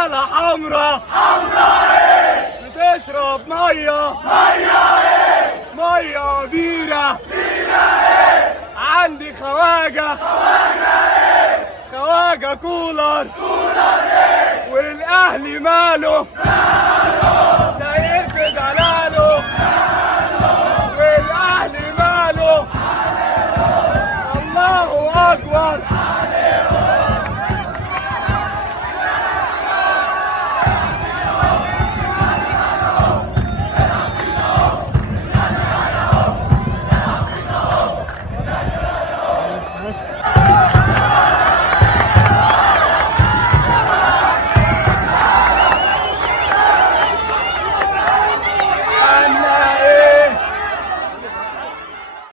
رجالة حمرا ايه بتشرب مية ايه مية بيرة ايه عندي خواجة ايه خواجة كولر ايه والاهلي ماله